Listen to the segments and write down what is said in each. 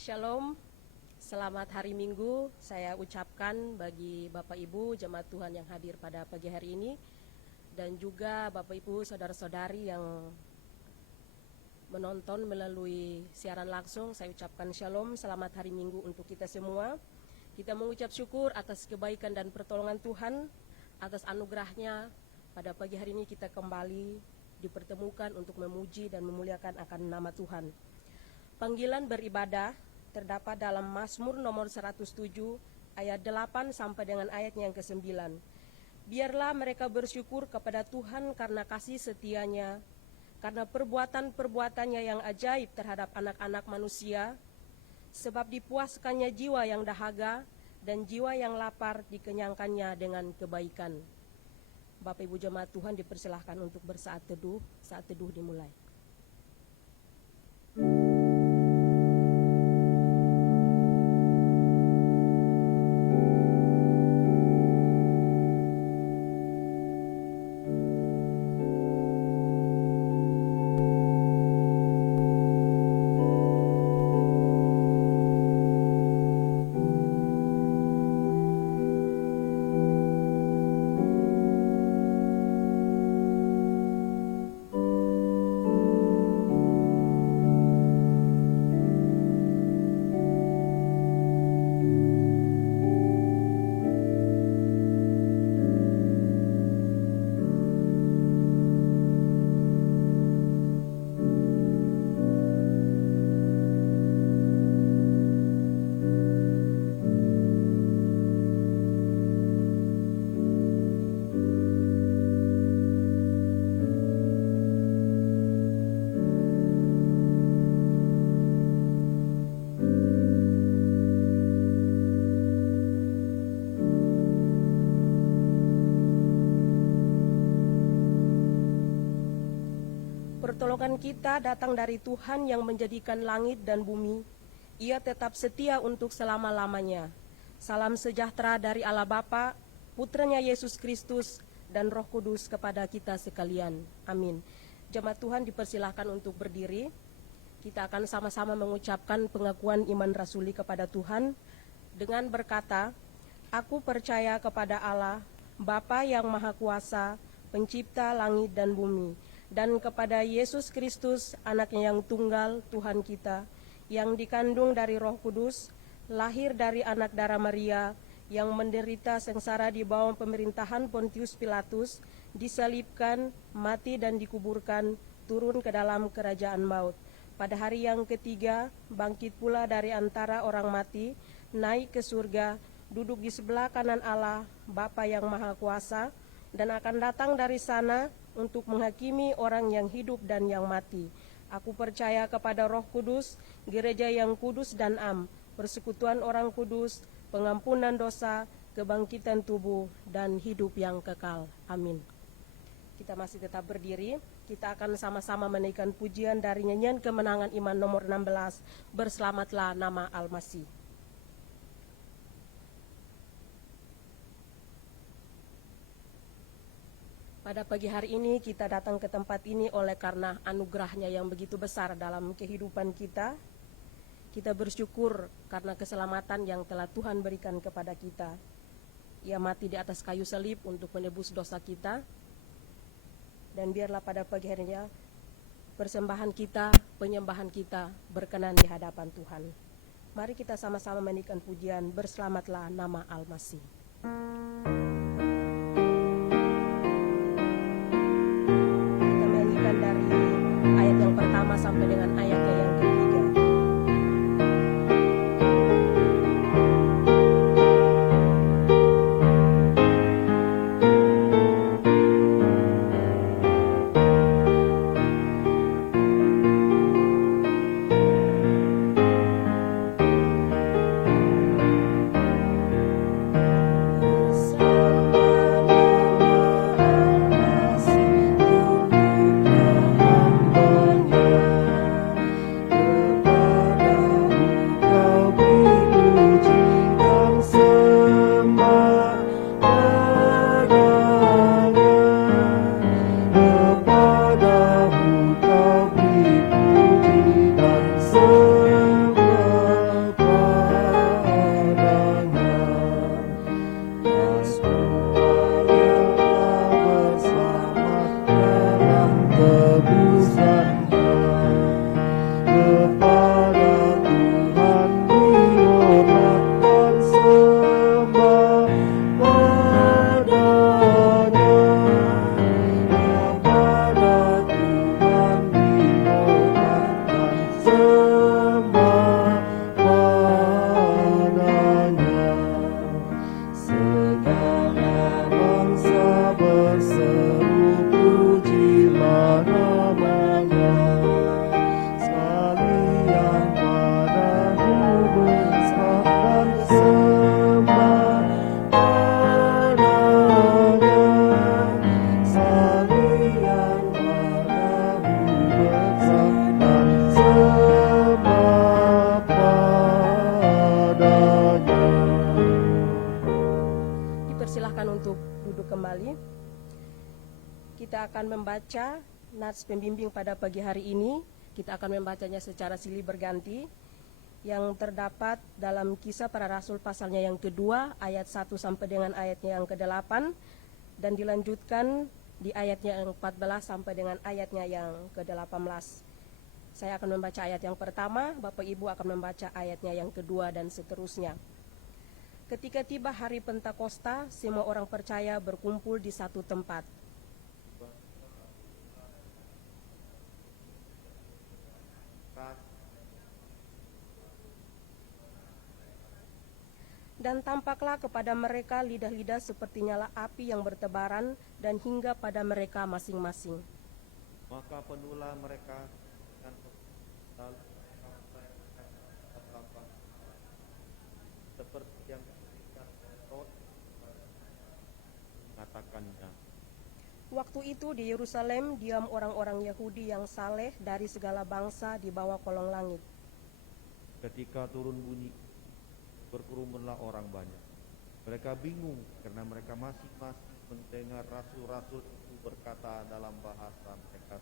Shalom, selamat hari Minggu saya ucapkan bagi Bapak Ibu jemaat Tuhan yang hadir pada pagi hari ini, dan juga Bapak Ibu saudara-saudari yang menonton melalui siaran langsung. Saya ucapkan shalom, selamat hari Minggu untuk kita semua. Kita mengucap syukur atas kebaikan dan pertolongan Tuhan, atas anugerahnya. Pada pagi hari ini kita kembali dipertemukan untuk memuji dan memuliakan akan nama Tuhan. Panggilan beribadah terdapat dalam Mazmur nomor 107 ayat 8 sampai dengan ayatnya yang ke-9. Biarlah mereka bersyukur kepada Tuhan karena kasih setianya, karena perbuatan-perbuatannya yang ajaib terhadap anak-anak manusia, sebab dipuaskannya jiwa yang dahaga dan jiwa yang lapar dikenyangkannya dengan kebaikan. Bapak Ibu jemaat Tuhan dipersilahkan untuk bersaat teduh. Saat teduh dimulai. Pertolongan kita datang dari Tuhan yang menjadikan langit dan bumi. Ia tetap setia untuk selama-lamanya. Salam sejahtera dari Allah Bapa, Putranya Yesus Kristus, dan Roh Kudus kepada kita sekalian. Amin. Jemaat Tuhan dipersilahkan untuk berdiri. Kita akan sama-sama mengucapkan pengakuan iman rasuli kepada Tuhan dengan berkata, Aku percaya kepada Allah, Bapa yang Maha Kuasa, Pencipta langit dan bumi, dan kepada Yesus Kristus, Anaknya yang tunggal, Tuhan kita, yang dikandung dari Roh Kudus, lahir dari anak darah Maria, yang menderita sengsara di bawah pemerintahan Pontius Pilatus, disalibkan, mati dan dikuburkan, turun ke dalam kerajaan maut. Pada hari yang ketiga, bangkit pula dari antara orang mati, naik ke surga, duduk di sebelah kanan Allah, Bapa yang Maha Kuasa, dan akan datang dari sana untuk menghakimi orang yang hidup dan yang mati. Aku percaya kepada Roh Kudus, gereja yang kudus dan am, persekutuan orang kudus, pengampunan dosa, kebangkitan tubuh, dan hidup yang kekal. Amin. Kita masih tetap berdiri. Kita akan sama-sama menaikkan pujian dari nyanyian kemenangan iman nomor 16, Berselamatlah Nama Al-Masih. Pada pagi hari ini kita datang ke tempat ini oleh karena anugerahnya yang begitu besar dalam kehidupan kita. Kita bersyukur karena keselamatan yang telah Tuhan berikan kepada kita. Ia mati di atas kayu salib untuk menebus dosa kita. Dan biarlah pada pagi hari ini persembahan kita, penyembahan kita berkenan di hadapan Tuhan. Mari kita sama-sama menaikkan pujian, Berselamatlah Nama Al-Masih. Sampai dengan ayatnya yang ketiga. Bersama Kita akan membaca nats pembimbing pada pagi hari ini. Kita akan membacanya secara silih berganti, yang terdapat dalam Kisah Para Rasul pasalnya yang kedua, ayat 1 sampai dengan ayatnya yang ke-8, dan dilanjutkan di ayatnya yang 14 sampai dengan ayatnya yang ke-18. Saya akan membaca ayat yang pertama, Bapak Ibu akan membaca ayatnya yang kedua, dan seterusnya. Ketika tiba hari Pentakosta, semua orang percaya berkumpul di satu tempat. Dan tampaklah kepada mereka lidah-lidah seperti nyala api yang bertebaran dan hingga pada mereka masing-masing. Maka penuhlah mereka dengan seperti yang mengatakannya. Waktu itu di Yerusalem diam orang-orang Yahudi yang saleh dari segala bangsa di bawah kolong langit. Ketika turun bunyi, berkerumunlah orang banyak. Mereka bingung karena mereka masing-masing mendengar rasul-rasul itu berkata dalam bahasa mereka.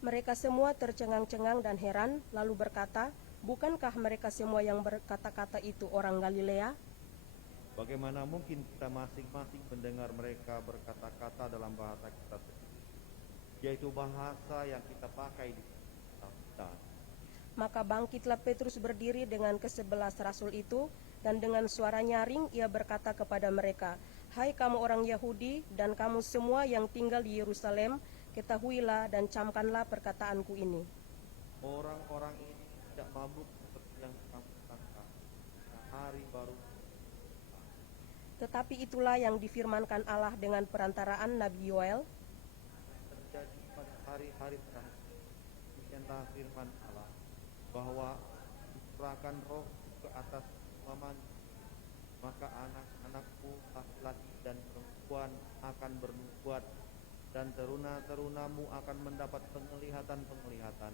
Mereka semua tercengang-cengang dan heran, lalu berkata, "Bukankah mereka semua yang berkata-kata itu orang Galilea? Bagaimana mungkin kita masing-masing mendengar mereka berkata-kata dalam bahasa kita sendiri, yaitu bahasa yang kita pakai di kita." Maka bangkitlah Petrus berdiri dengan ke-11 rasul itu, dan dengan suara nyaring ia berkata kepada mereka, "Hai kamu orang Yahudi dan kamu semua yang tinggal di Yerusalem, ketahuilah dan camkanlah perkataanku ini. Orang-orang ini tidak mabuk seperti yang kamu sangka. Hari baru. Tetapi itulah yang difirmankan Allah dengan perantaraan Nabi Yoel. Terjadi pada hari-hari terakhir. Demikianlah firman Allah, bahwa diserahkan roh ke atas semua manusia, maka anak-anakmu laki-laki dan perempuan akan bernubuat, dan teruna-terunamu akan mendapat penglihatan-penglihatan,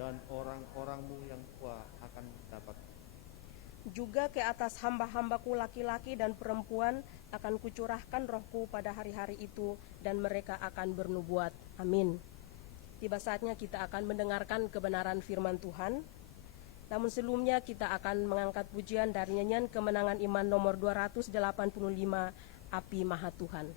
dan orang-orangmu yang tua akan mendapat. Juga ke atas hamba-hambaku laki-laki dan perempuan akan kucurahkan rohku pada hari-hari itu, dan mereka akan bernubuat. Amin. Tiba saatnya kita akan mendengarkan kebenaran firman Tuhan. Namun sebelumnya kita akan mengangkat pujian dari nyanyian Kemenangan Iman nomor 285, Api Maha Tuhan.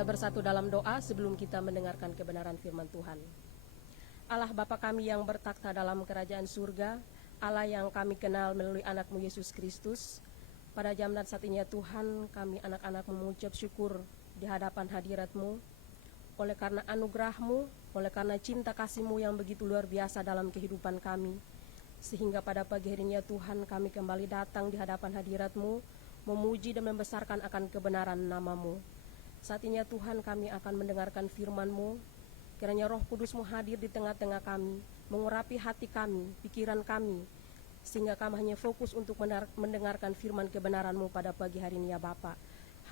Bersatu dalam doa sebelum kita mendengarkan kebenaran firman Tuhan. Allah Bapa kami yang bertakhta dalam kerajaan surga, Allah yang kami kenal melalui anak-Mu Yesus Kristus, pada jam dan saat ini ya Tuhan, kami anak-anak-Mu mengucap syukur di hadapan hadirat-Mu, oleh karena anugerah-Mu, oleh karena cinta kasih-Mu yang begitu luar biasa dalam kehidupan kami, sehingga pada pagi hari ini ya Tuhan, kami kembali datang di hadapan hadirat-Mu, memuji dan membesarkan akan kebenaran nama-Mu. Saat ini ya Tuhan, kami akan mendengarkan firman-Mu. Kiranya Roh Kudus-Mu hadir di tengah-tengah kami, mengurapi hati kami, pikiran kami, sehingga kami hanya fokus untuk mendengarkan firman kebenaran-Mu pada pagi hari ini ya Bapa.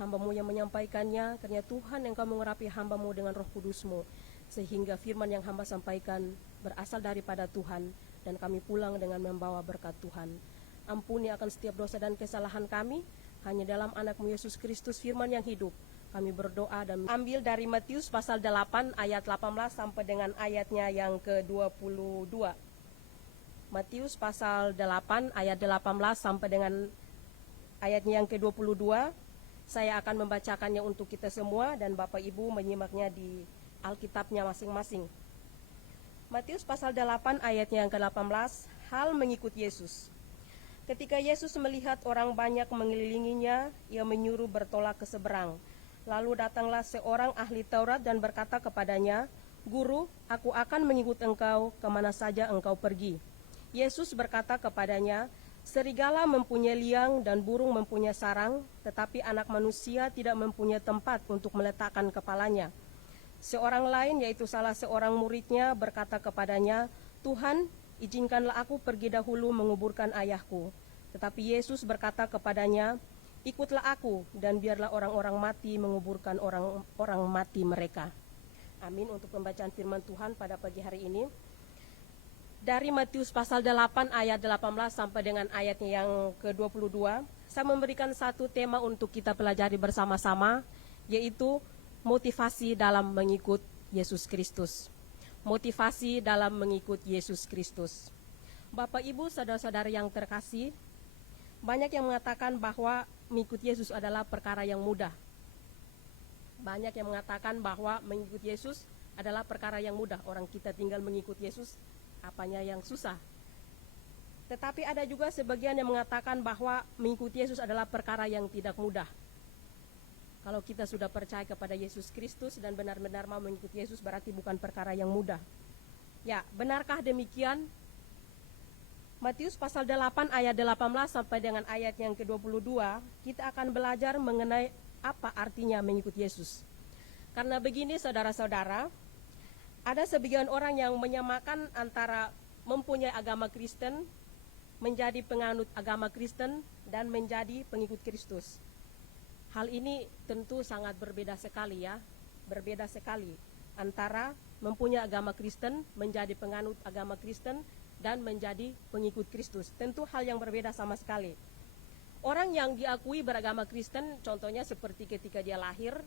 Hamba-Mu yang menyampaikannya, kiranya Tuhan yang Kau mengurapi hamba-Mu dengan Roh Kudus-Mu, sehingga firman yang hamba sampaikan berasal daripada Tuhan, dan kami pulang dengan membawa berkat Tuhan. Ampuni akan setiap dosa dan kesalahan kami, Hanya dalam anak-Mu Yesus Kristus firman yang hidup kami berdoa dan ambil dari Matius pasal 8 ayat 18 sampai dengan ayatnya yang ke-22. Matius pasal 8 ayat 18 sampai dengan ayatnya yang ke-22. Saya akan membacakannya untuk kita semua dan Bapak Ibu menyimaknya di Alkitabnya masing-masing. Matius pasal 8 ayatnya yang ke-18, hal mengikut Yesus. Ketika Yesus melihat orang banyak mengelilinginya, ia menyuruh bertolak ke seberang. Lalu datanglah seorang ahli Taurat dan berkata kepadanya, Guru, aku akan mengikut engkau kemana saja engkau pergi. Yesus berkata kepadanya, serigala mempunyai liang dan burung mempunyai sarang, tetapi anak manusia tidak mempunyai tempat untuk meletakkan kepalanya. Seorang lain, yaitu salah seorang muridnya, berkata kepadanya, Tuhan, izinkanlah aku pergi dahulu menguburkan ayahku. Tetapi Yesus berkata kepadanya, ikutlah aku dan biarlah orang-orang mati menguburkan orang mati mereka. Amin. Untuk pembacaan firman Tuhan pada pagi hari ini. Dari Matius pasal 8 ayat 18 sampai dengan ayatnya yang ke-22, saya memberikan satu tema untuk kita pelajari bersama-sama, yaitu motivasi dalam mengikut Yesus Kristus. Motivasi dalam mengikut Yesus Kristus. Bapak, Ibu, saudara-saudara yang terkasih, banyak yang mengatakan bahwa mengikut Yesus adalah perkara yang mudah. Banyak yang mengatakan bahwa mengikut Yesus adalah perkara yang mudah. Orang kita tinggal mengikut Yesus, apanya yang susah. Tetapi ada juga sebagian yang mengatakan bahwa mengikuti Yesus adalah perkara yang tidak mudah. Kalau kita sudah percaya kepada Yesus Kristus dan benar-benar mau mengikuti Yesus, berarti bukan perkara yang mudah. Ya, benarkah demikian? Matius pasal 8 ayat 18 sampai dengan ayat yang ke-22, kita akan belajar mengenai apa artinya mengikuti Yesus. Karena begini saudara-saudara, ada sebagian orang yang menyamakan antara mempunyai agama Kristen, menjadi penganut agama Kristen, dan menjadi pengikut Kristus. Hal ini tentu sangat berbeda sekali ya, berbeda sekali antara mempunyai agama Kristen, menjadi penganut agama Kristen, dan menjadi pengikut Kristus. Tentu hal yang berbeda sama sekali. Orang yang diakui beragama Kristen, contohnya seperti ketika dia lahir,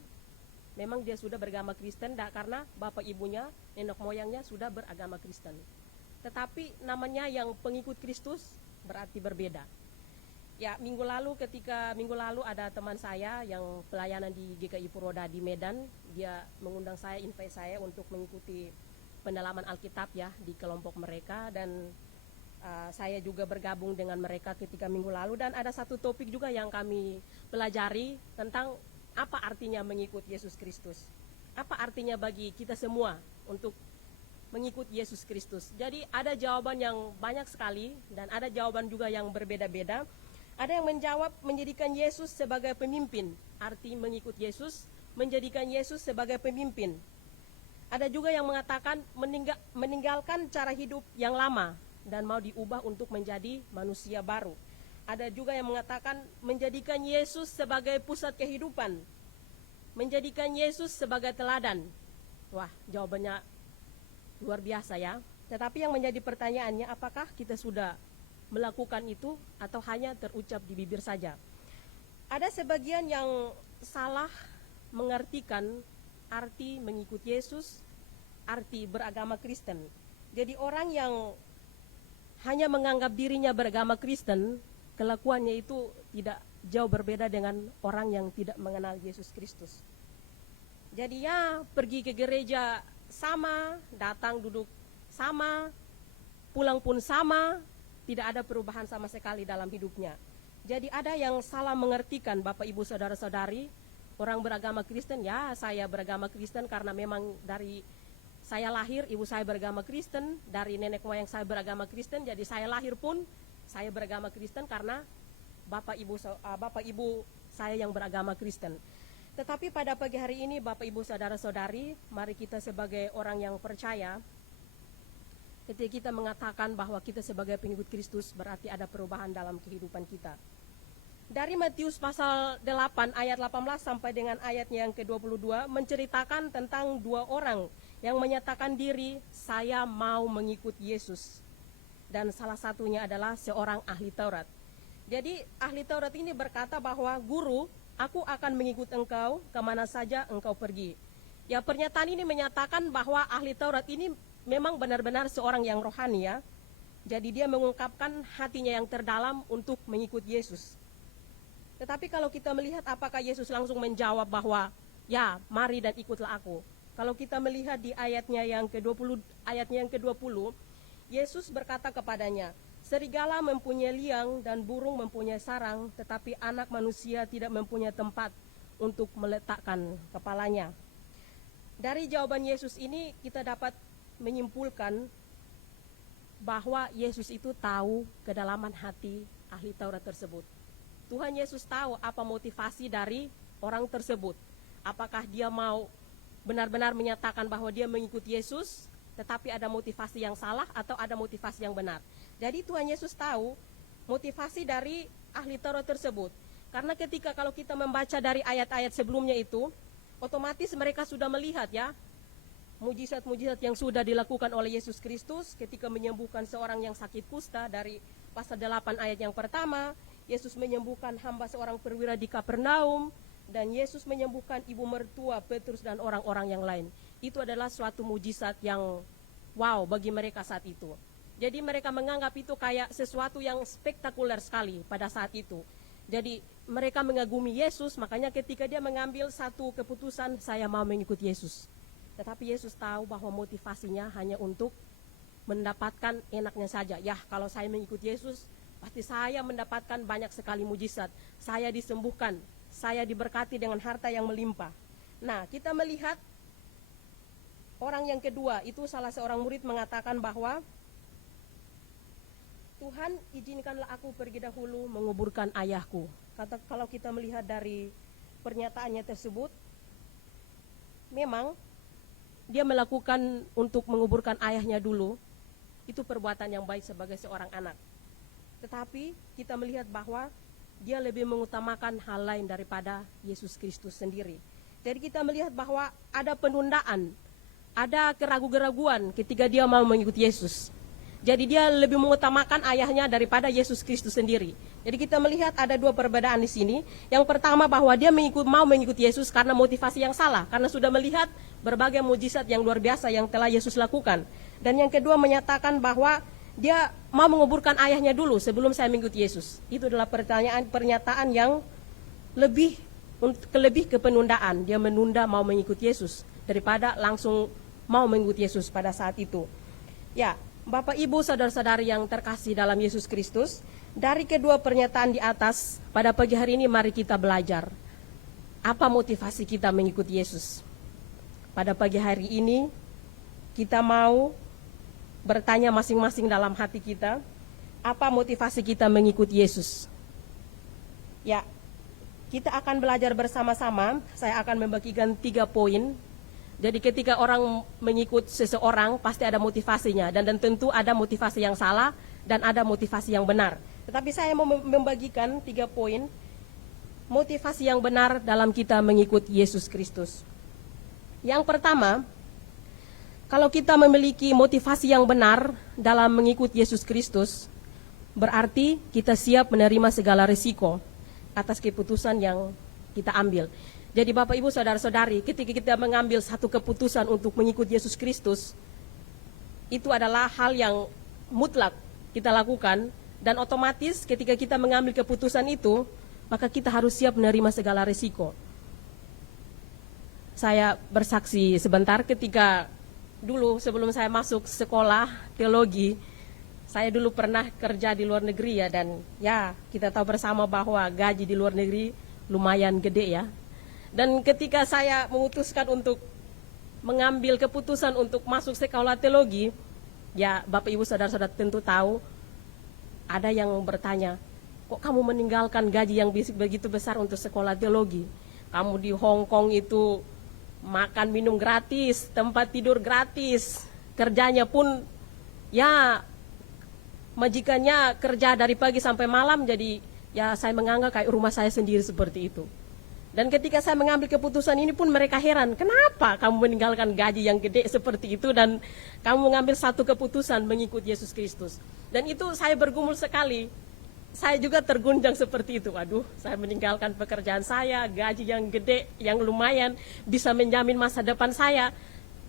memang dia sudah beragama Kristen karena bapak ibunya, nenek moyangnya sudah beragama Kristen. Tetapi namanya yang pengikut Kristus berarti berbeda. Ya, minggu lalu ada teman saya yang pelayanan di GKI Purwoda di Medan, dia mengundang saya, invite saya untuk mengikuti pendalaman Alkitab ya di kelompok mereka, dan saya juga bergabung dengan mereka ketika minggu lalu, dan ada satu topik juga yang kami pelajari tentang apa artinya mengikut Yesus Kristus. Apa artinya bagi kita semua untuk mengikut Yesus Kristus. Jadi ada jawaban yang banyak sekali dan ada jawaban juga yang berbeda-beda. Ada yang menjawab menjadikan Yesus sebagai pemimpin. Arti mengikut Yesus, menjadikan Yesus sebagai pemimpin. Ada juga yang mengatakan meninggalkan cara hidup yang lama dan mau diubah untuk menjadi manusia baru. Ada juga yang mengatakan menjadikan Yesus sebagai pusat kehidupan, menjadikan Yesus sebagai teladan. Wah, jawabannya luar biasa ya. Tetapi yang menjadi pertanyaannya, apakah kita sudah melakukan itu atau hanya terucap di bibir saja? Ada sebagian yang salah mengartikan arti mengikut Yesus, arti beragama Kristen. Jadi orang yang hanya menganggap dirinya beragama Kristen, kelakuannya itu tidak jauh berbeda dengan orang yang tidak mengenal Yesus Kristus. Jadi ya, pergi ke gereja sama, datang duduk sama, pulang pun sama, tidak ada perubahan sama sekali dalam hidupnya. Jadi ada yang salah mengertikan, Bapak Ibu saudara-saudari, orang beragama Kristen, ya saya beragama Kristen karena memang dari saya lahir, ibu saya beragama Kristen, dari nenek moyang saya beragama Kristen, jadi saya lahir pun saya beragama Kristen karena bapak ibu saya yang beragama Kristen. Tetapi pada pagi hari ini Bapak Ibu saudara-saudari, mari kita sebagai orang yang percaya, ketika kita mengatakan bahwa kita sebagai pengikut Kristus, berarti ada perubahan dalam kehidupan kita. Dari Matius pasal 8 ayat 18 sampai dengan ayatnya yang ke-22 menceritakan tentang dua orang yang menyatakan diri, saya mau mengikut Yesus. Dan salah satunya adalah seorang ahli Taurat. Jadi ahli Taurat ini berkata bahwa, "Guru, aku akan mengikut engkau kemana saja engkau pergi." Ya, pernyataan ini menyatakan bahwa ahli Taurat ini memang benar-benar seorang yang rohani ya. Jadi dia mengungkapkan hatinya yang terdalam untuk mengikut Yesus. Tetapi kalau kita melihat apakah Yesus langsung menjawab bahwa, "Ya, mari dan ikutlah aku." Kalau kita melihat di ayatnya yang ke-20, Yesus berkata kepadanya, "Serigala mempunyai liang dan burung mempunyai sarang, tetapi anak manusia tidak mempunyai tempat untuk meletakkan kepalanya." Dari jawaban Yesus ini kita dapat menyimpulkan bahwa Yesus itu tahu kedalaman hati ahli Taurat tersebut. Tuhan Yesus tahu apa motivasi dari orang tersebut. Apakah dia mau benar-benar menyatakan bahwa dia mengikuti Yesus, tetapi ada motivasi yang salah atau ada motivasi yang benar. Jadi Tuhan Yesus tahu motivasi dari ahli Taurat tersebut. Karena ketika kalau kita membaca dari ayat-ayat sebelumnya itu, otomatis mereka sudah melihat ya, mujizat-mujizat yang sudah dilakukan oleh Yesus Kristus ketika menyembuhkan seorang yang sakit kusta. Dari pasal 8 ayat yang pertama, Yesus menyembuhkan hamba seorang perwira di Kapernaum, dan Yesus menyembuhkan ibu mertua Petrus dan orang-orang yang lain. Itu adalah suatu mujizat yang wow bagi mereka saat itu. Jadi mereka menganggap itu kayak sesuatu yang spektakuler sekali pada saat itu. Jadi mereka mengagumi Yesus, makanya ketika dia mengambil satu keputusan, "Saya mau mengikut Yesus." Tetapi Yesus tahu bahwa motivasinya hanya untuk mendapatkan enaknya saja. Ya, kalau saya mengikut Yesus, pasti saya mendapatkan banyak sekali mujizat. Saya disembuhkan, saya diberkati dengan harta yang melimpah. Nah, kita melihat orang yang kedua, itu salah seorang murid mengatakan bahwa, "Tuhan, izinkanlah aku pergi dahulu menguburkan ayahku." Kalau kita melihat dari pernyataannya tersebut, memang dia melakukan untuk menguburkan ayahnya dulu, itu perbuatan yang baik sebagai seorang anak. Tetapi kita melihat bahwa dia lebih mengutamakan hal lain daripada Yesus Kristus sendiri. Jadi kita melihat bahwa ada penundaan, ada keraguan-keraguan ketika dia mau mengikuti Yesus. Jadi dia lebih mengutamakan ayahnya daripada Yesus Kristus sendiri. Jadi kita melihat ada dua perbedaan di sini. Yang pertama bahwa dia mau mengikuti Yesus karena motivasi yang salah, karena sudah melihat berbagai mujizat yang luar biasa yang telah Yesus lakukan. Dan yang kedua menyatakan bahwa dia mau menguburkan ayahnya dulu sebelum saya mengikuti Yesus. Itu adalah pernyataan yang lebih ke penundaan. Dia menunda mau mengikuti Yesus daripada langsung mau mengikuti Yesus pada saat itu. Ya, Bapak Ibu saudara-saudari yang terkasih dalam Yesus Kristus, dari kedua pernyataan di atas, pada pagi hari ini mari kita belajar apa motivasi kita mengikuti Yesus. Pada pagi hari ini kita mau bertanya masing-masing dalam hati kita, apa motivasi kita mengikuti Yesus. Ya, kita akan belajar bersama-sama. Saya akan membagikan 3 poin. Jadi ketika orang mengikut seseorang pasti ada motivasinya, dan tentu ada motivasi yang salah dan ada motivasi yang benar. Tetapi saya mau membagikan 3 poin motivasi yang benar dalam kita mengikut Yesus Kristus. Yang pertama, kalau kita memiliki motivasi yang benar dalam mengikut Yesus Kristus, berarti kita siap menerima segala risiko atas keputusan yang kita ambil. Jadi Bapak Ibu saudara-saudari, ketika kita mengambil satu keputusan untuk mengikut Yesus Kristus, itu adalah hal yang mutlak kita lakukan, dan otomatis ketika kita mengambil keputusan itu, maka kita harus siap menerima segala risiko. Saya bersaksi sebentar ketika dulu sebelum saya masuk sekolah teologi, saya dulu pernah kerja di luar negeri ya, dan ya kita tahu bersama bahwa gaji di luar negeri lumayan gede ya. Dan ketika saya memutuskan untuk mengambil keputusan untuk masuk sekolah teologi, ya Bapak Ibu saudara-saudara tentu tahu, ada yang bertanya, kok kamu meninggalkan gaji yang begitu besar untuk sekolah teologi? Kamu di Hong Kong itu makan minum gratis, tempat tidur gratis, kerjanya pun ya majikannya kerja dari pagi sampai malam, jadi ya saya menganggap kayak rumah saya sendiri seperti itu. Dan ketika saya mengambil keputusan ini pun mereka heran, kenapa kamu meninggalkan gaji yang gede seperti itu dan kamu mengambil satu keputusan mengikut Yesus Kristus. Dan itu saya bergumul sekali. saya juga terguncang seperti itu. Waduh, saya meninggalkan pekerjaan saya, gaji yang gede, yang lumayan, bisa menjamin masa depan saya.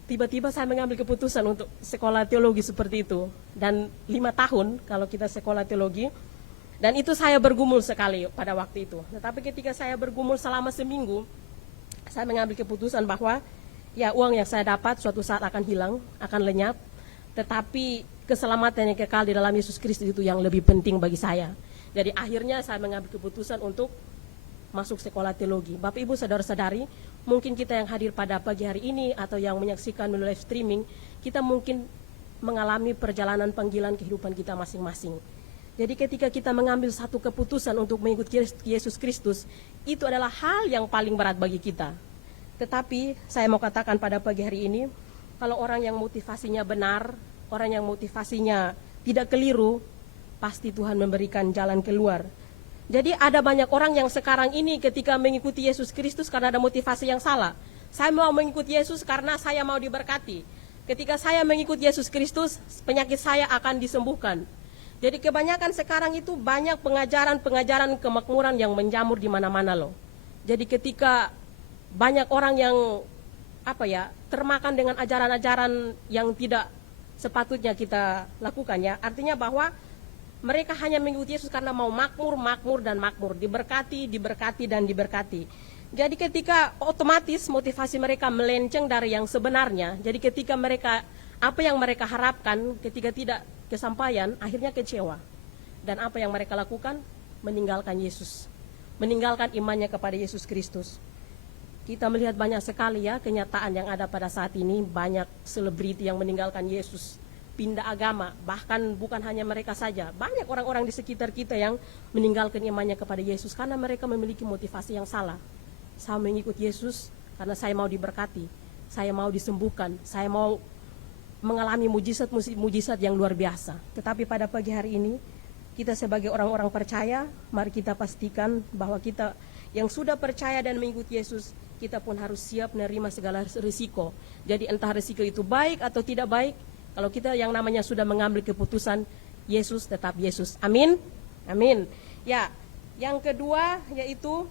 Tiba-tiba saya mengambil keputusan untuk sekolah teologi seperti itu. Dan 5 tahun kalau kita sekolah teologi. Dan itu saya bergumul sekali pada waktu itu. Tetapi ketika saya bergumul selama seminggu, saya mengambil keputusan bahwa ya uang yang saya dapat suatu saat akan hilang, akan lenyap. Tetapi keselamatan yang kekal di dalam Yesus Kristus itu yang lebih penting bagi saya. Jadi akhirnya saya mengambil keputusan untuk masuk sekolah teologi. Bapak Ibu saudara-saudari, mungkin kita yang hadir pada pagi hari ini atau yang menyaksikan melalui live streaming, kita mungkin mengalami perjalanan panggilan kehidupan kita masing-masing. Jadi ketika kita mengambil satu keputusan untuk mengikuti Yesus Kristus, itu adalah hal yang paling berat bagi kita. Tetapi saya mau katakan pada pagi hari ini, kalau orang yang motivasinya benar, orang yang motivasinya tidak keliru, pasti Tuhan memberikan jalan keluar. Jadi ada banyak orang yang sekarang ini ketika mengikuti Yesus Kristus karena ada motivasi yang salah. Saya mau mengikuti Yesus karena saya mau diberkati. Ketika saya mengikuti Yesus Kristus, penyakit saya akan disembuhkan. Jadi kebanyakan sekarang itu banyak pengajaran-pengajaran kemakmuran yang menjamur di mana-mana loh. Jadi ketika banyak orang yang termakan dengan ajaran-ajaran yang tidak sepatutnya kita lakukan ya. Artinya bahwa mereka hanya mengikuti Yesus karena mau makmur, diberkati, dan diberkati. Jadi ketika otomatis motivasi mereka melenceng dari yang sebenarnya, jadi ketika mereka, apa yang mereka harapkan ketika tidak kesampaian, akhirnya kecewa. Dan apa yang mereka lakukan? Meninggalkan Yesus. Meninggalkan imannya kepada Yesus Kristus. Kita melihat banyak sekali ya kenyataan yang ada pada saat ini, banyak selebriti yang meninggalkan Yesus, pindah agama, bahkan bukan hanya mereka saja, banyak orang-orang di sekitar kita yang meninggalkan imannya kepada Yesus karena mereka memiliki motivasi yang salah. Saya mengikut Yesus karena saya mau diberkati, saya mau disembuhkan, saya mau mengalami mujizat yang luar biasa. Tetapi pada pagi hari ini, kita sebagai orang-orang percaya, mari kita pastikan bahwa kita yang sudah percaya dan mengikuti Yesus, kita pun harus siap menerima segala risiko. Jadi entah risiko itu baik atau tidak baik, kalau kita yang namanya sudah mengambil keputusan, Yesus tetap Yesus. Amin? Amin. Ya, yang kedua yaitu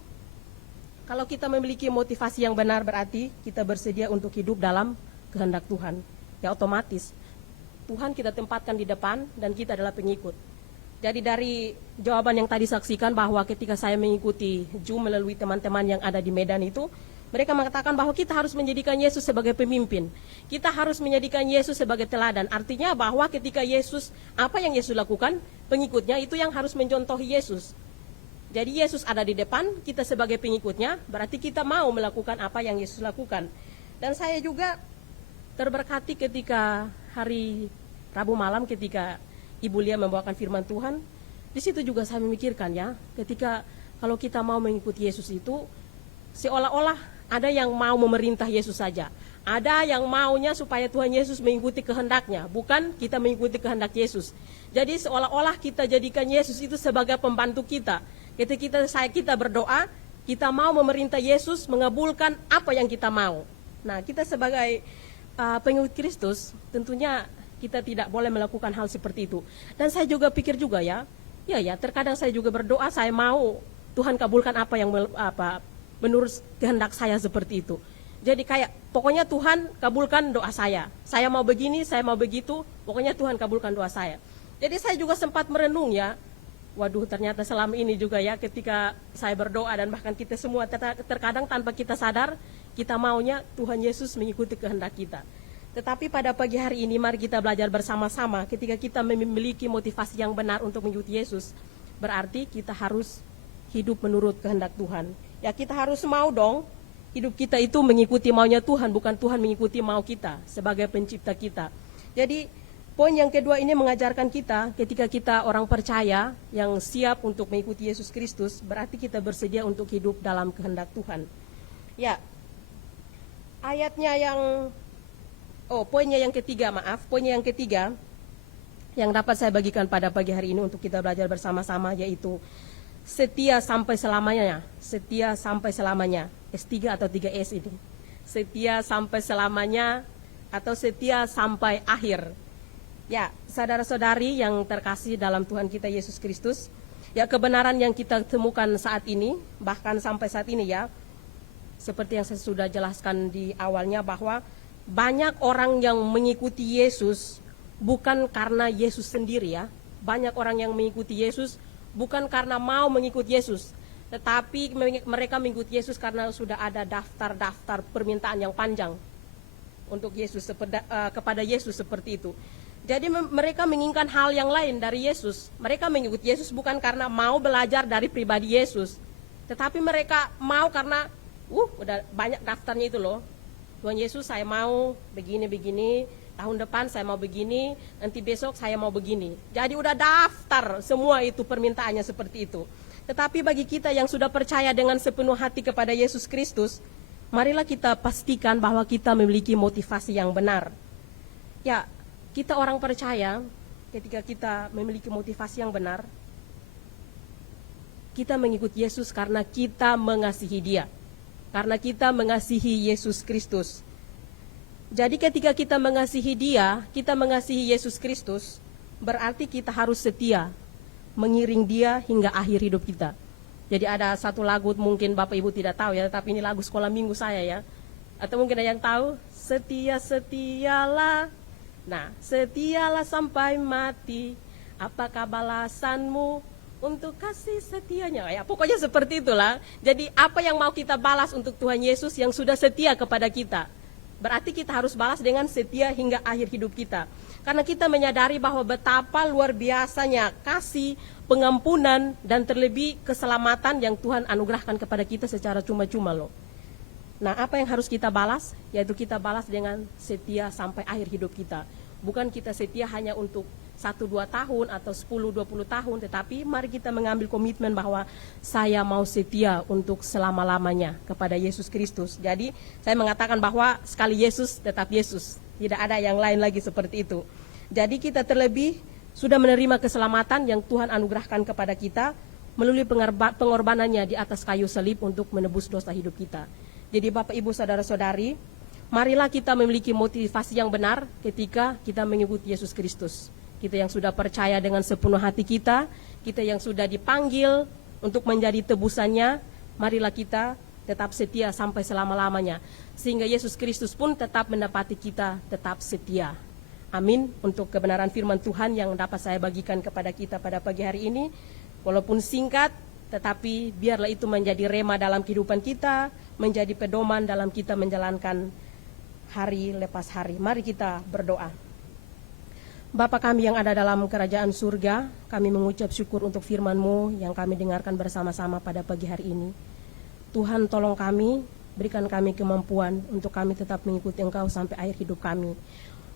kalau kita memiliki motivasi yang benar berarti kita bersedia untuk hidup dalam kehendak Tuhan. Ya otomatis Tuhan kita tempatkan di depan dan kita adalah pengikut. Jadi dari jawaban yang tadi saksikan bahwa ketika saya mengikuti Zoom melalui teman-teman yang ada di Medan itu, mereka mengatakan bahwa kita harus menjadikan Yesus sebagai pemimpin. Kita harus menjadikan Yesus sebagai teladan. Artinya bahwa ketika Yesus, apa yang Yesus lakukan, pengikutnya itu yang harus mencontohi Yesus. Jadi Yesus ada di depan, kita sebagai pengikutnya, berarti kita mau melakukan apa yang Yesus lakukan. Dan saya juga terberkati ketika hari Rabu malam ketika Ibu Lia membawakan firman Tuhan. Di situ juga saya memikirkan ya, ketika kalau kita mau mengikuti Yesus itu, seolah-olah ada yang mau memerintah Yesus saja. Ada yang maunya supaya Tuhan Yesus mengikuti kehendaknya, bukan kita mengikuti kehendak Yesus. Jadi seolah-olah kita jadikan Yesus itu sebagai pembantu kita. Ketika kita berdoa, kita mau memerintah Yesus mengabulkan apa yang kita mau. Nah, kita sebagai pengikut Kristus, tentunya kita tidak boleh melakukan hal seperti itu. Dan saya juga pikir juga ya, terkadang saya juga berdoa, saya mau Tuhan kabulkan apa yang menurut kehendak saya seperti itu. Jadi kayak pokoknya Tuhan kabulkan doa saya. Saya mau begini, saya mau begitu, pokoknya Tuhan kabulkan doa saya. Jadi saya juga sempat merenung ya. Waduh, ternyata selama ini juga ya ketika saya berdoa dan bahkan kita semua terkadang tanpa kita sadar, kita maunya Tuhan Yesus mengikuti kehendak kita. Tetapi pada pagi hari ini mari kita belajar bersama-sama ketika kita memiliki motivasi yang benar untuk mengikuti Yesus. Berarti kita harus hidup menurut kehendak Tuhan. Ya kita harus mau dong, hidup kita itu mengikuti maunya Tuhan, bukan Tuhan mengikuti mau kita sebagai pencipta kita. Jadi poin yang kedua ini mengajarkan kita ketika kita orang percaya yang siap untuk mengikuti Yesus Kristus, berarti kita bersedia untuk hidup dalam kehendak Tuhan. Ya, ayatnya poinnya yang ketiga yang dapat saya bagikan pada pagi hari ini untuk kita belajar bersama-sama yaitu setia sampai selamanya. Setia sampai selamanya. S3 atau 3S ini. Setia sampai selamanya atau setia sampai akhir. Ya, saudara-saudari yang terkasih dalam Tuhan kita Yesus Kristus, Ya, kebenaran yang kita temukan saat ini, bahkan sampai saat ini ya, seperti yang saya sudah jelaskan di awalnya, bahwa banyak orang yang mengikuti Yesus bukan karena Yesus sendiri ya. Banyak orang yang mengikuti Yesus bukan karena mau mengikuti Yesus, tetapi mereka mengikuti Yesus karena sudah ada daftar-daftar permintaan yang panjang untuk Yesus, kepada Yesus seperti itu. Jadi mereka menginginkan hal yang lain dari Yesus. Mereka mengikuti Yesus bukan karena mau belajar dari pribadi Yesus, tetapi mereka mau karena udah banyak daftarnya itu loh. Tuhan Yesus, saya mau begini-begini, tahun depan saya mau begini, nanti besok saya mau begini. Jadi udah daftar semua itu permintaannya seperti itu. Tetapi bagi kita yang sudah percaya dengan sepenuh hati kepada Yesus Kristus, marilah kita pastikan bahwa kita memiliki motivasi yang benar. Ya, kita orang percaya, ketika kita memiliki motivasi yang benar, kita mengikut Yesus karena kita mengasihi Dia, karena kita mengasihi Yesus Kristus. Jadi ketika kita mengasihi Dia, kita mengasihi Yesus Kristus, berarti kita harus setia mengiring Dia hingga akhir hidup kita. Jadi ada satu lagu, mungkin Bapak Ibu tidak tahu ya, tapi ini lagu sekolah minggu saya ya. Atau mungkin ada yang tahu, setia-setialah. Nah, setialah sampai mati, apakah balasanmu untuk kasih setianya? Ya, pokoknya seperti itulah. Jadi apa yang mau kita balas untuk Tuhan Yesus yang sudah setia kepada kita? Berarti kita harus balas dengan setia hingga akhir hidup kita. Karena kita menyadari bahwa betapa luar biasanya kasih, pengampunan, dan terlebih keselamatan yang Tuhan anugerahkan kepada kita secara cuma-cuma loh. Nah, apa yang harus kita balas? Yaitu kita balas dengan setia sampai akhir hidup kita. Bukan kita setia hanya untuk 1-2 tahun atau 10-20 tahun, tetapi mari kita mengambil komitmen bahwa saya mau setia untuk selama-lamanya kepada Yesus Kristus. Jadi saya mengatakan bahwa sekali Yesus tetap Yesus, tidak ada yang lain lagi seperti itu. Jadi kita terlebih sudah menerima keselamatan yang Tuhan anugerahkan kepada kita melalui pengorbanannya di atas kayu salib untuk menebus dosa hidup kita. Jadi Bapak Ibu Saudara-saudari, marilah kita memiliki motivasi yang benar ketika kita mengikuti Yesus Kristus. Kita yang sudah percaya dengan sepenuh hati kita yang sudah dipanggil untuk menjadi tebusannya, marilah kita tetap setia sampai selama-lamanya. Sehingga Yesus Kristus pun tetap mendapati kita tetap setia. Amin. Untuk kebenaran firman Tuhan yang dapat saya bagikan kepada kita pada pagi hari ini, walaupun singkat, tetapi biarlah itu menjadi rema dalam kehidupan kita, menjadi pedoman dalam kita menjalankan hari lepas hari. Mari kita berdoa. Bapa kami yang ada dalam kerajaan surga, kami mengucap syukur untuk firman-Mu yang kami dengarkan bersama-sama pada pagi hari ini. Tuhan, tolong kami, berikan kami kemampuan untuk kami tetap mengikuti Engkau sampai akhir hidup kami.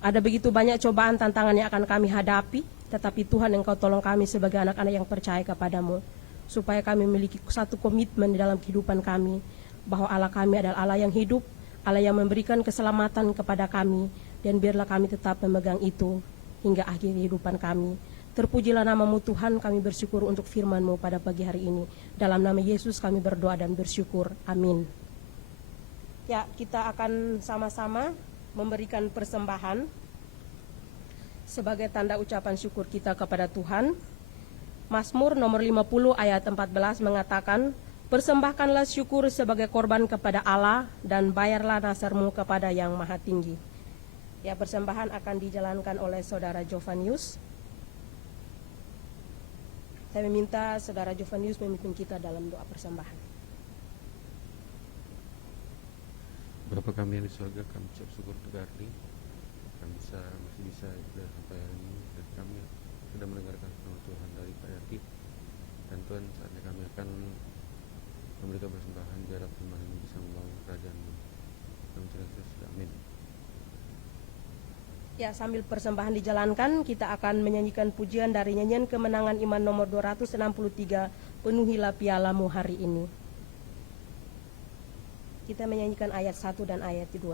Ada begitu banyak cobaan, tantangan yang akan kami hadapi, tetapi Tuhan, Engkau tolong kami sebagai anak-anak yang percaya kepadamu, supaya kami memiliki satu komitmen di dalam kehidupan kami, bahwa Allah kami adalah Allah yang hidup, Allah yang memberikan keselamatan kepada kami, dan biarlah kami tetap memegang itu hingga akhir kehidupan kami. Terpujilah nama-Mu Tuhan, kami bersyukur untuk firman-Mu pada pagi hari ini. Dalam nama Yesus kami berdoa dan bersyukur. Amin. Ya, kita akan sama-sama memberikan persembahan sebagai tanda ucapan syukur kita kepada Tuhan. Mazmur nomor 50 ayat 14 mengatakan, persembahkanlah syukur sebagai korban kepada Allah dan bayarlah nasarmu kepada yang maha tinggi. Ya, persembahan akan dijalankan oleh Saudara Jovanius. Saya meminta Saudara Jovanius memimpin kita dalam doa persembahan. Bapa kami yang di surga, kami ucap syukur untuk hari ini. Kami masih bisa sampai hari ini, dan kami sudah mendengarkan firman Tuhan dari Pak Yati. Dan Tuhan, saatnya kami akan memberikan persembahan biar firman ini bisa membangun kerajaan-Mu. Kami Kristus, amin. Ya, sambil persembahan dijalankan, kita akan menyanyikan pujian dari nyanyian kemenangan iman nomor 263, penuhilah pialamu hari ini. Kita menyanyikan ayat 1 dan ayat 2.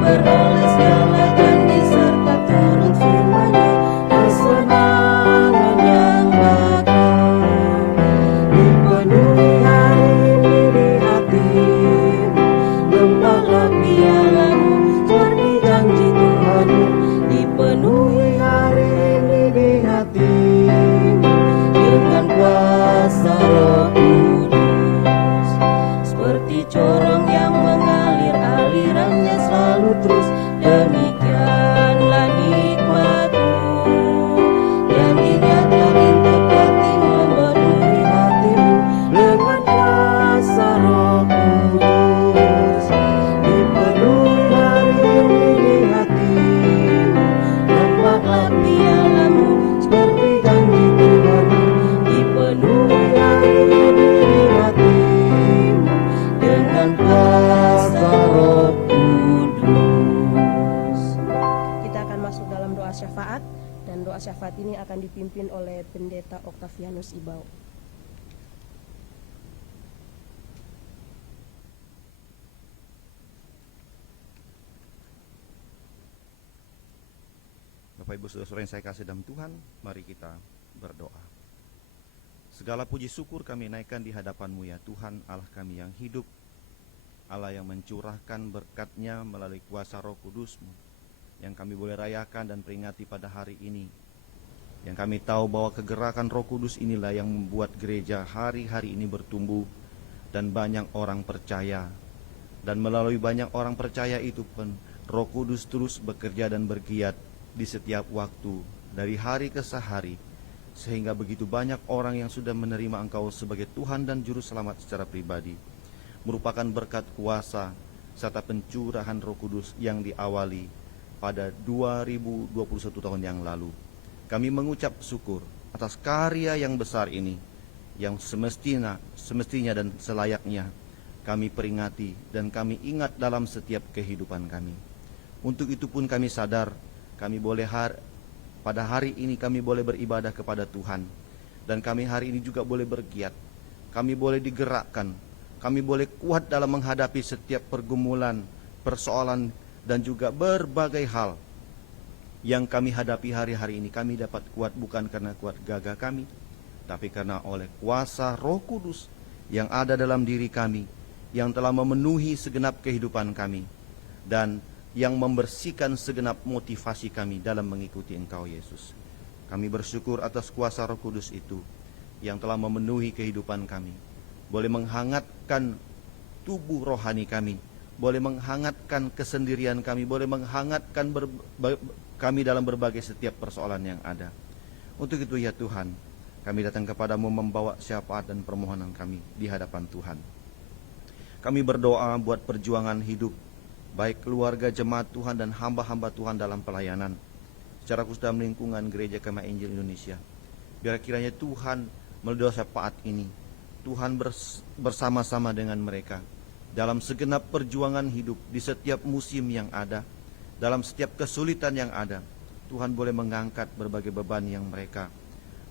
Beroleh segala janji serta Tuhan. saat ini akan dipimpin oleh Pendeta Octavianus Ibau. Bapak Ibu Saudara-saudara yang saya kasih dalam Tuhan, mari kita berdoa. Segala puji syukur kami naikkan di hadapan-Mu ya Tuhan, Allah kami yang hidup, Allah yang mencurahkan berkat-Nya melalui kuasa Roh Kudus-Mu, yang kami boleh rayakan dan peringati pada hari ini. Yang kami tahu bahwa kegerakan Roh Kudus inilah yang membuat gereja hari-hari ini bertumbuh dan banyak orang percaya. Dan melalui banyak orang percaya itu pun Roh Kudus terus bekerja dan bergiat di setiap waktu, dari hari ke hari, sehingga begitu banyak orang yang sudah menerima Engkau sebagai Tuhan dan Juru Selamat secara pribadi, merupakan berkat kuasa serta pencurahan Roh Kudus yang diawali pada 2021 tahun yang lalu. Kami mengucap syukur atas karya yang besar ini, yang semestinya dan selayaknya kami peringati dan kami ingat dalam setiap kehidupan kami. Untuk itu pun kami sadar, kami boleh pada hari ini kami boleh beribadah kepada Tuhan, dan kami hari ini juga boleh bergiat. Kami boleh digerakkan, kami boleh kuat dalam menghadapi setiap pergumulan, persoalan, dan juga berbagai hal yang kami hadapi hari-hari ini. Kami dapat kuat bukan karena kuat gagah kami, tapi karena oleh kuasa Roh Kudus yang ada dalam diri kami, yang telah memenuhi segenap kehidupan kami, dan yang membersihkan segenap motivasi kami dalam mengikuti Engkau Yesus. Kami bersyukur atas kuasa Roh Kudus itu yang telah memenuhi kehidupan kami, boleh menghangatkan tubuh rohani kami, boleh menghangatkan kesendirian kami, boleh menghangatkan kami dalam berbagai setiap persoalan yang ada. Untuk itu ya Tuhan, kami datang kepadamu membawa syafaat dan permohonan kami di hadapan Tuhan. Kami berdoa buat perjuangan hidup baik keluarga jemaat Tuhan dan hamba-hamba Tuhan dalam pelayanan, secara khusus dalam lingkungan Gereja Kemah Injil Indonesia. Biar kiranya Tuhan melalui doa syafaat ini, Tuhan bersama-sama dengan mereka dalam segenap perjuangan hidup di setiap musim yang ada, dalam setiap kesulitan yang ada. Tuhan boleh mengangkat berbagai beban yang mereka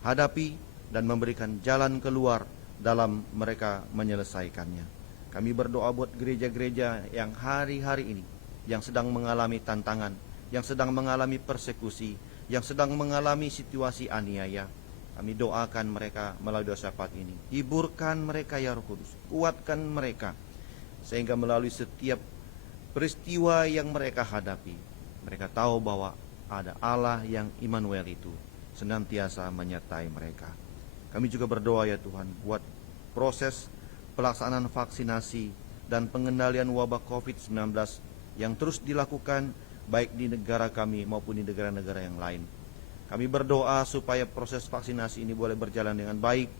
hadapi dan memberikan jalan keluar dalam mereka menyelesaikannya. Kami berdoa buat gereja-gereja yang hari-hari ini yang sedang mengalami tantangan, yang sedang mengalami persekusi, yang sedang mengalami situasi aniaya. Kami doakan mereka melalui doa syafaat ini. Hiburkan mereka ya Roh Kudus, kuatkan mereka, sehingga melalui setiap peristiwa yang mereka hadapi, mereka tahu bahwa ada Allah yang Immanuel itu senantiasa menyertai mereka. Kami juga berdoa ya Tuhan buat proses pelaksanaan vaksinasi dan pengendalian wabah COVID-19 yang terus dilakukan baik di negara kami maupun di negara-negara yang lain. Kami berdoa supaya proses vaksinasi ini boleh berjalan dengan baik,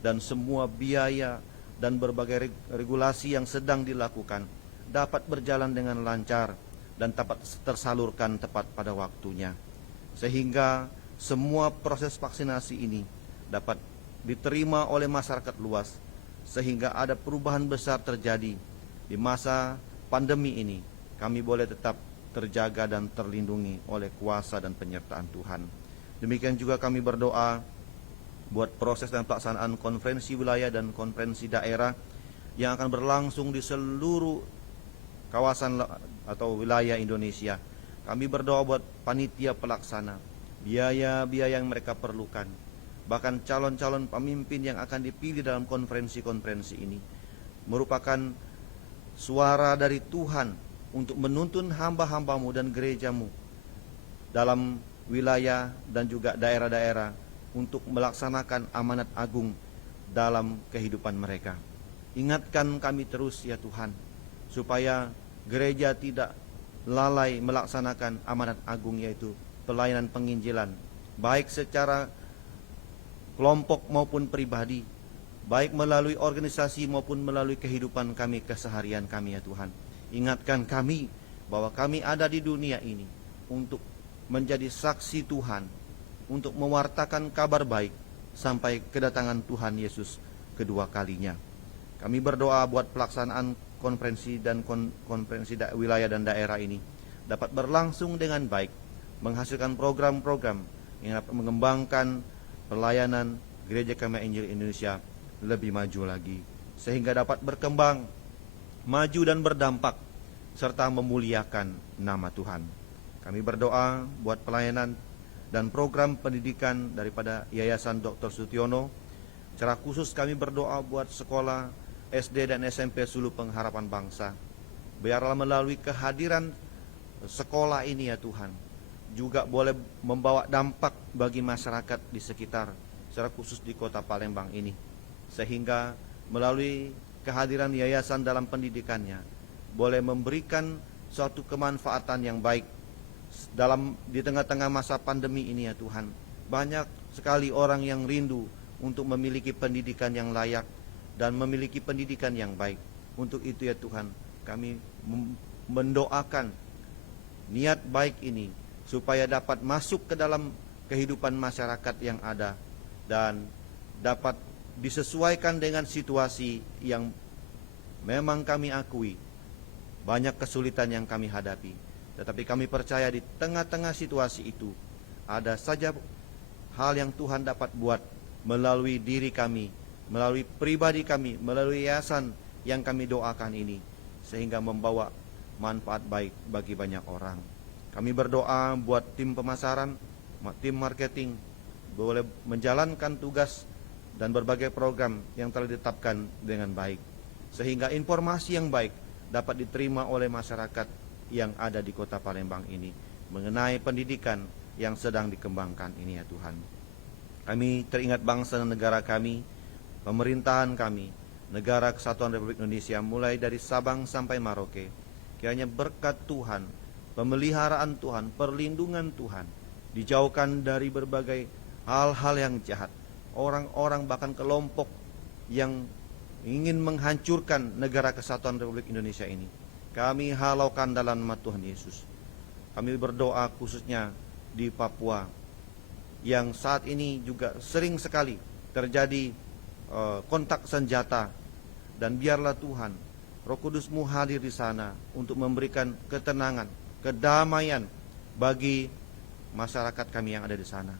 dan semua biaya dan berbagai regulasi yang sedang dilakukan dapat berjalan dengan lancar dan dapat tersalurkan tepat pada waktunya, sehingga semua proses vaksinasi ini dapat diterima oleh masyarakat luas, sehingga ada perubahan besar terjadi di masa pandemi ini. Kami boleh tetap terjaga dan terlindungi oleh kuasa dan penyertaan Tuhan. Demikian juga kami berdoa buat proses dan pelaksanaan konferensi wilayah dan konferensi daerah yang akan berlangsung di seluruh kawasan atau wilayah Indonesia. Kami berdoa buat panitia pelaksana, biaya-biaya yang mereka perlukan, bahkan calon-calon pemimpin yang akan dipilih dalam konferensi-konferensi ini merupakan suara dari Tuhan untuk menuntun hamba-hambamu dan gerejamu dalam wilayah dan juga daerah-daerah untuk melaksanakan amanat agung dalam kehidupan mereka. Ingatkan kami terus ya Tuhan, supaya gereja tidak lalai melaksanakan amanat agung, yaitu pelayanan penginjilan, baik secara kelompok maupun pribadi, baik melalui organisasi maupun melalui kehidupan kami keseharian kami ya Tuhan. Ingatkan kami bahwa kami ada di dunia ini untuk menjadi saksi Tuhan, untuk mewartakan kabar baik sampai kedatangan Tuhan Yesus kedua kalinya. Kami berdoa buat pelaksanaan konferensi dan konferensi wilayah dan daerah ini dapat berlangsung dengan baik, menghasilkan program-program yang dapat mengembangkan pelayanan Gereja Kami Injil Indonesia lebih maju lagi, sehingga dapat berkembang, maju dan berdampak, serta memuliakan nama Tuhan. Kami berdoa buat pelayanan dan program pendidikan daripada Yayasan Dr. Sutiono. Secara khusus kami berdoa buat sekolah SD dan SMP Sulu Pengharapan Bangsa. Biarlah melalui kehadiran sekolah ini ya Tuhan, juga boleh membawa dampak bagi masyarakat di sekitar, secara khusus di kota Palembang ini. Sehingga melalui kehadiran yayasan dalam pendidikannya, boleh memberikan suatu kemanfaatan yang baik di tengah-tengah masa pandemi ini ya Tuhan. Banyak sekali orang yang rindu untuk memiliki pendidikan yang layak dan memiliki pendidikan yang baik. Untuk itu ya Tuhan, kami mendoakan niat baik ini supaya dapat masuk ke dalam kehidupan masyarakat yang ada dan dapat disesuaikan dengan situasi yang memang kami akui banyak kesulitan yang kami hadapi. Tetapi kami percaya di tengah-tengah situasi itu ada saja hal yang Tuhan dapat buat melalui diri kami, melalui pribadi kami, melalui yayasan yang kami doakan ini, sehingga membawa manfaat baik bagi banyak orang. Kami berdoa buat tim pemasaran, tim marketing boleh menjalankan tugas dan berbagai program yang telah ditetapkan dengan baik, sehingga informasi yang baik dapat diterima oleh masyarakat yang ada di kota Palembang ini mengenai pendidikan yang sedang dikembangkan ini ya Tuhan. Kami teringat bangsa dan negara kami, pemerintahan kami, negara Kesatuan Republik Indonesia mulai dari Sabang sampai Merauke. Kiranya berkat Tuhan, pemeliharaan Tuhan, perlindungan Tuhan, dijauhkan dari berbagai hal-hal yang jahat, orang-orang bahkan kelompok yang ingin menghancurkan negara Kesatuan Republik Indonesia ini. Kami halaukan dalam nama Tuhan Yesus. Kami berdoa khususnya di Papua yang saat ini juga sering sekali terjadi kontak senjata, dan biarlah Tuhan, Roh Kudus-Mu hadir di sana untuk memberikan ketenangan, kedamaian bagi masyarakat kami yang ada di sana.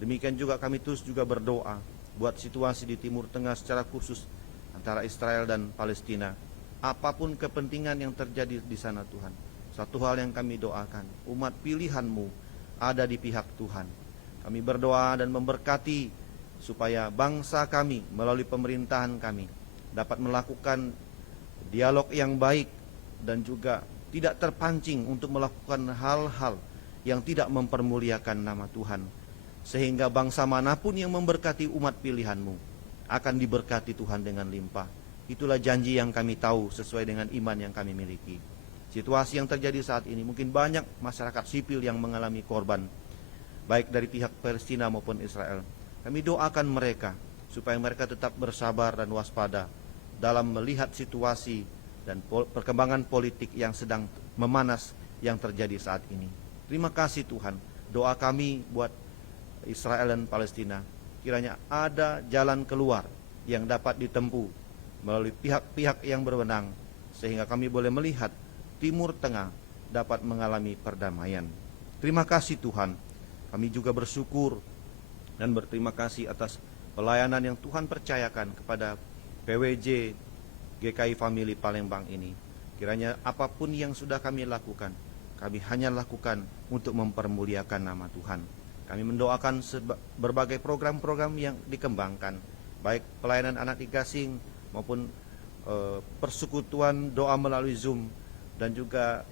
Demikian juga kami terus juga berdoa buat situasi di Timur Tengah secara khusus antara Israel dan Palestina. Apapun kepentingan yang terjadi di sana Tuhan, satu hal yang kami doakan, umat pilihan-Mu ada di pihak Tuhan. Kami berdoa dan memberkati supaya bangsa kami melalui pemerintahan kami dapat melakukan dialog yang baik dan juga tidak terpancing untuk melakukan hal-hal yang tidak mempermuliakan nama Tuhan, sehingga bangsa manapun yang memberkati umat pilihan-Mu akan diberkati Tuhan dengan limpah. Itulah janji yang kami tahu sesuai dengan iman yang kami miliki. Situasi yang terjadi saat ini mungkin banyak masyarakat sipil yang mengalami korban, baik dari pihak Palestina maupun Israel. Kami doakan mereka supaya mereka tetap bersabar dan waspada dalam melihat situasi dan perkembangan politik yang sedang memanas yang terjadi saat ini. Terima kasih Tuhan. Doa kami buat Israel dan Palestina, kiranya ada jalan keluar yang dapat ditempuh melalui pihak-pihak yang berwenang, sehingga kami boleh melihat Timur Tengah dapat mengalami perdamaian. Terima kasih Tuhan. Kami juga bersyukur dan berterima kasih atas pelayanan yang Tuhan percayakan kepada PWJ GKI Family Palembang ini. Kiranya apapun yang sudah kami lakukan, kami hanya lakukan untuk mempermuliakan nama Tuhan. Kami mendoakan berbagai program-program yang dikembangkan, baik pelayanan anak digasing maupun persekutuan doa melalui Zoom, dan juga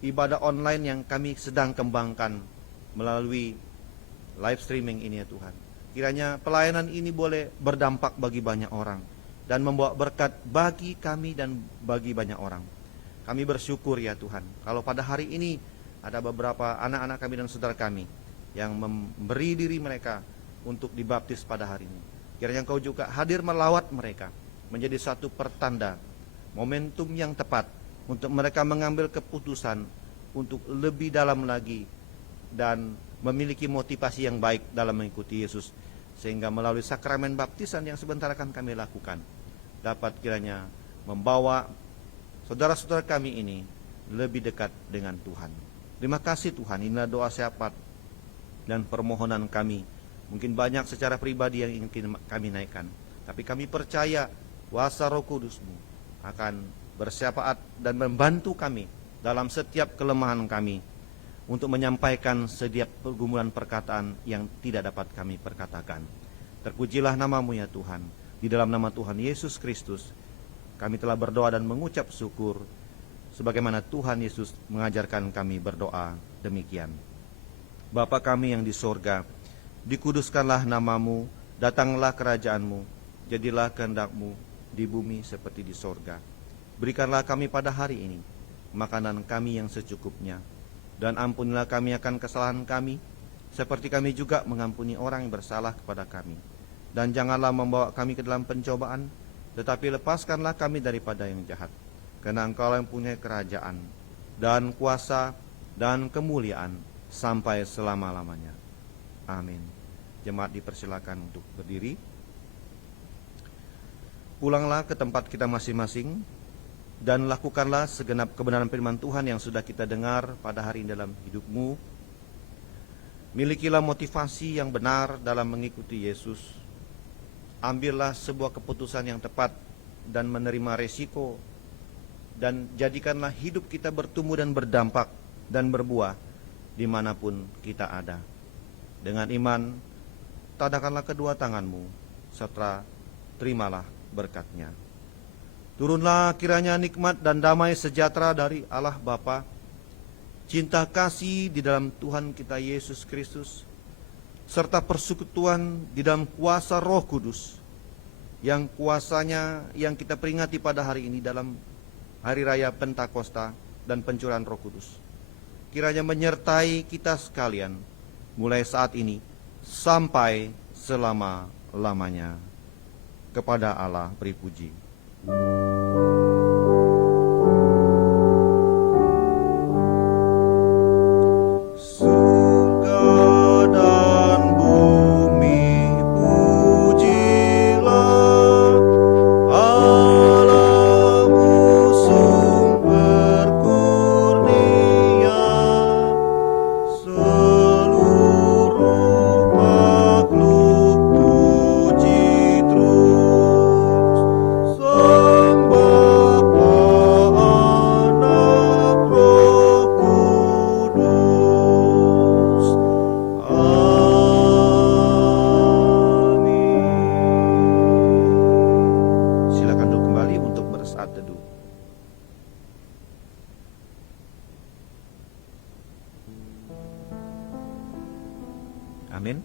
ibadah online yang kami sedang kembangkan melalui live streaming ini ya Tuhan. Kiranya pelayanan ini boleh berdampak bagi banyak orang dan membawa berkat bagi kami dan bagi banyak orang. Kami bersyukur ya Tuhan, kalau pada hari ini ada beberapa anak-anak kami dan saudara kami yang memberi diri mereka untuk dibaptis pada hari ini. Kiranya Engkau juga hadir melawat mereka, menjadi satu pertanda, momentum yang tepat untuk mereka mengambil keputusan untuk lebih dalam lagi dan memiliki motivasi yang baik dalam mengikuti Yesus, sehingga melalui sakramen baptisan yang sebentar akan kami lakukan, dapat kiranya membawa saudara-saudara kami ini lebih dekat dengan Tuhan. Terima kasih Tuhan. Inilah doa syafaat dan permohonan kami. Mungkin banyak secara pribadi yang ingin kami naikkan, tapi kami percaya kuasa Roh Kudus-Mu akan bersyafaat dan membantu kami dalam setiap kelemahan kami untuk menyampaikan setiap pergumulan perkataan yang tidak dapat kami perkatakan. Terpujilah nama-Mu ya Tuhan. Di dalam nama Tuhan Yesus Kristus kami telah berdoa dan mengucap syukur, sebagaimana Tuhan Yesus mengajarkan kami berdoa demikian. Bapa kami yang di sorga, dikuduskanlah nama-Mu, datanglah kerajaan-Mu, jadilah kehendak-Mu di bumi seperti di sorga. Berikanlah kami pada hari ini makanan kami yang secukupnya, dan ampunilah kami akan kesalahan kami, seperti kami juga mengampuni orang yang bersalah kepada kami. Dan janganlah membawa kami ke dalam pencobaan, tetapi lepaskanlah kami daripada yang jahat. Karena Engkau yang punya kerajaan, dan kuasa, dan kemuliaan, sampai selama-lamanya. Amin. Jemaat dipersilakan untuk berdiri. Pulanglah ke tempat kita masing-masing, dan lakukanlah segenap kebenaran firman Tuhan yang sudah kita dengar pada hari ini dalam hidupmu. Milikilah motivasi yang benar dalam mengikuti Yesus. Ambillah sebuah keputusan yang tepat dan menerima resiko, dan jadikanlah hidup kita bertumbuh dan berdampak dan berbuah dimanapun kita ada. Dengan iman, tadahkanlah kedua tanganmu, serta terimalah berkat-Nya. Turunlah kiranya nikmat dan damai sejahtera dari Allah Bapa, cinta kasih di dalam Tuhan kita Yesus Kristus, serta persekutuan di dalam kuasa Roh Kudus, yang kuasanya yang kita peringati pada hari ini dalam Hari Raya Pentakosta dan pencurahan Roh Kudus, kiranya menyertai kita sekalian mulai saat ini sampai selama-lamanya. Kepada Allah beri puji. Amin.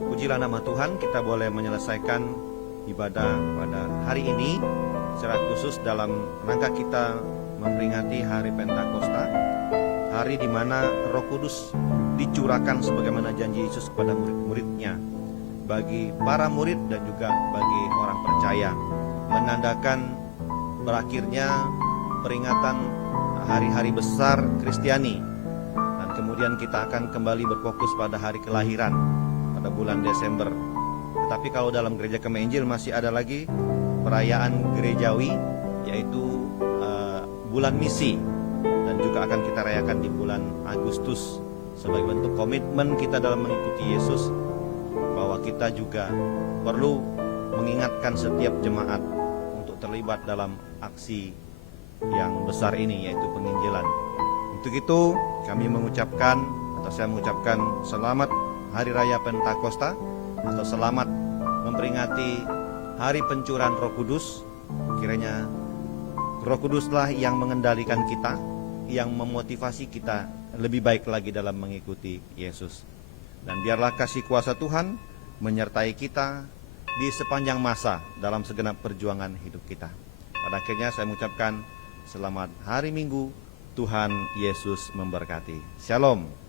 Pujilah nama Tuhan, kita boleh menyelesaikan ibadah pada hari ini secara khusus dalam rangka kita memperingati hari Pentakosta, hari di mana Roh Kudus dicurahkan sebagaimana janji Yesus kepada murid-muridnya, bagi para murid dan juga bagi orang percaya, menandakan berakhirnya peringatan hari-hari besar Kristiani. Kemudian kita akan kembali berfokus pada hari kelahiran pada bulan Desember. Tetapi kalau dalam gereja Kemah Injil masih ada lagi perayaan gerejawi, yaitu bulan misi, dan juga akan kita rayakan di bulan Agustus sebagai bentuk komitmen kita dalam mengikuti Yesus, bahwa kita juga perlu mengingatkan setiap jemaat untuk terlibat dalam aksi yang besar ini, yaitu penginjilan. Untuk itu kami mengucapkan, atau saya mengucapkan selamat Hari Raya Pentakosta, atau selamat memperingati Hari Pencurahan Roh Kudus. Kiranya Roh Kuduslah yang mengendalikan kita, yang memotivasi kita lebih baik lagi dalam mengikuti Yesus. Dan biarlah kasih kuasa Tuhan menyertai kita di sepanjang masa dalam segenap perjuangan hidup kita. Pada akhirnya saya mengucapkan selamat hari Minggu. Tuhan Yesus memberkati. Shalom.